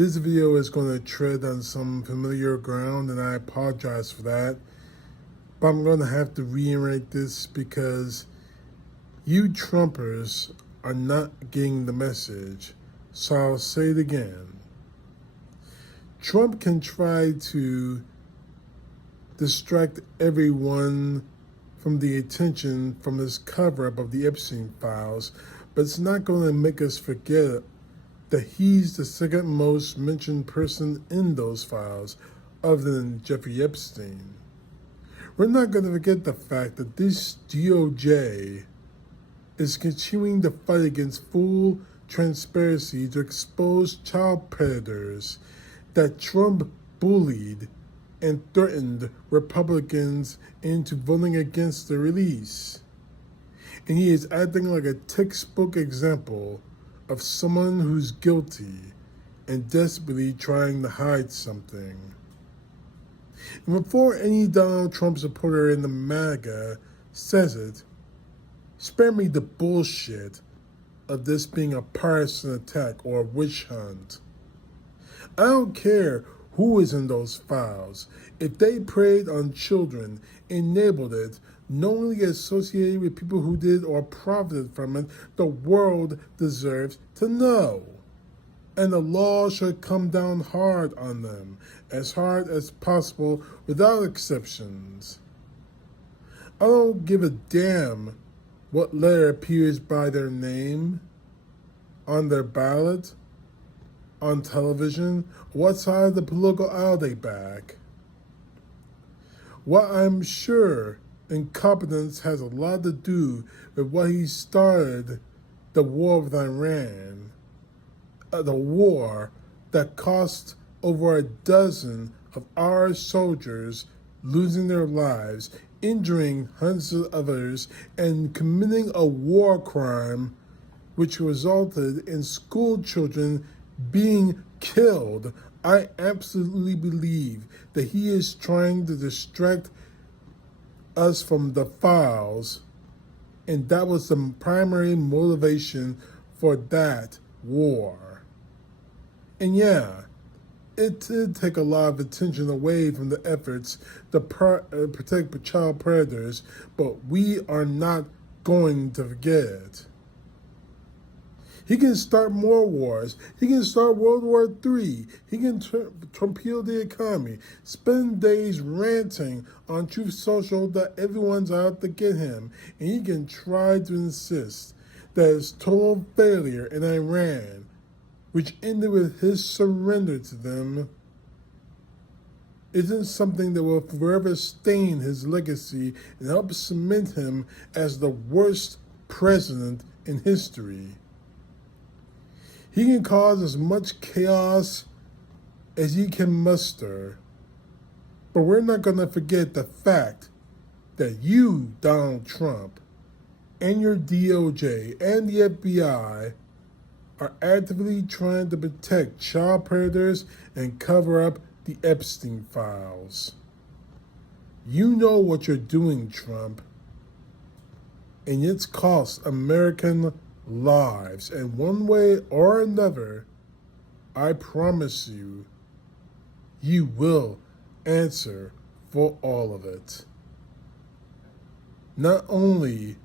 This video is going to tread on some familiar ground, and I apologize for that. But I'm going to have to reiterate this because you Trumpers are not getting the message. So I'll say it again. Trump can try to distract everyone from the attention from this cover-up of the Epstein files, but it's not going to make us forget that he's the second most mentioned person in those files, other than Jeffrey Epstein. We're not going to forget the fact that this DOJ is continuing to fight against full transparency to expose child predators that Trump bullied and threatened Republicans into voting against the release. And he is acting like a textbook example of someone who's guilty and desperately trying to hide something. And before any Donald Trump supporter in the MAGA says it, spare me the bullshit of this being a partisan attack or a witch hunt. I don't care who is in those files. If they preyed on children, enabled it, knowingly associated with people who did or profited from it, the world deserves to know. And the law should come down hard on them, as hard as possible, without exceptions. I don't give a damn what letter appears by their name, on their ballot, on television, what side of the political aisle they back. What I'm sure incompetence has a lot to do with what he started the war with Iran, the war that cost over a dozen of our soldiers losing their lives, injuring hundreds of others, and committing a war crime which resulted in school children being killed. I absolutely believe that he is trying to distract us from the files, and that was the primary motivation for that war. And yeah, it did take a lot of attention away from the efforts to protect child predators, but we are not going to forget it. He can start more wars. He can start World War III. He can torpedo the economy, spend days ranting on Truth Social that everyone's out to get him, and he can try to insist that his total failure in Iran, which ended with his surrender to them, isn't something that will forever stain his legacy and help cement him as the worst president in history. He can cause as much chaos as he can muster, but we're not going to forget the fact that you, Donald Trump, and your DOJ and the FBI are actively trying to protect child predators and cover up the Epstein files. You know what you're doing, Trump, and it's cost American lives, and one way or another, I promise you, you will answer for all of it. Not only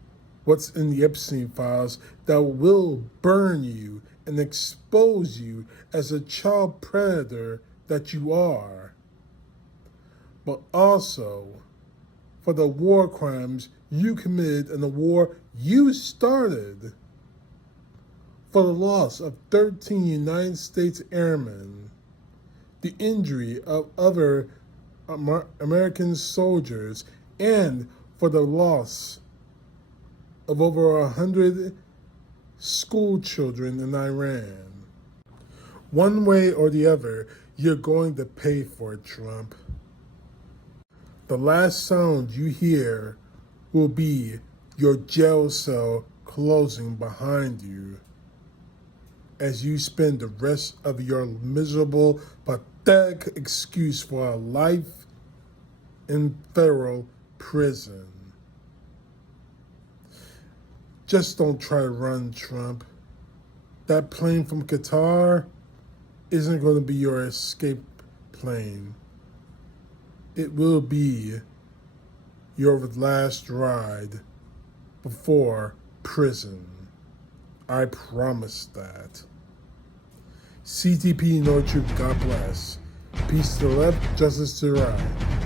what's in the Epstein files that will burn you and expose you as a child predator that you are, but also for the war crimes you committed in the war you started, for the loss of 13 United States airmen, the injury of other American soldiers, and for the loss of over 100 school children in Iran. One way or the other, you're going to pay for it, Trump. The last sound you hear will be your jail cell closing behind you, as you spend the rest of your miserable, pathetic excuse for a life in federal prison. Just don't try to run, Trump. That plane from Qatar, isn't going to be your escape plane. It will be your last ride before prison. I promise that. CTP, no truth, God bless. Peace to the left, justice to the right.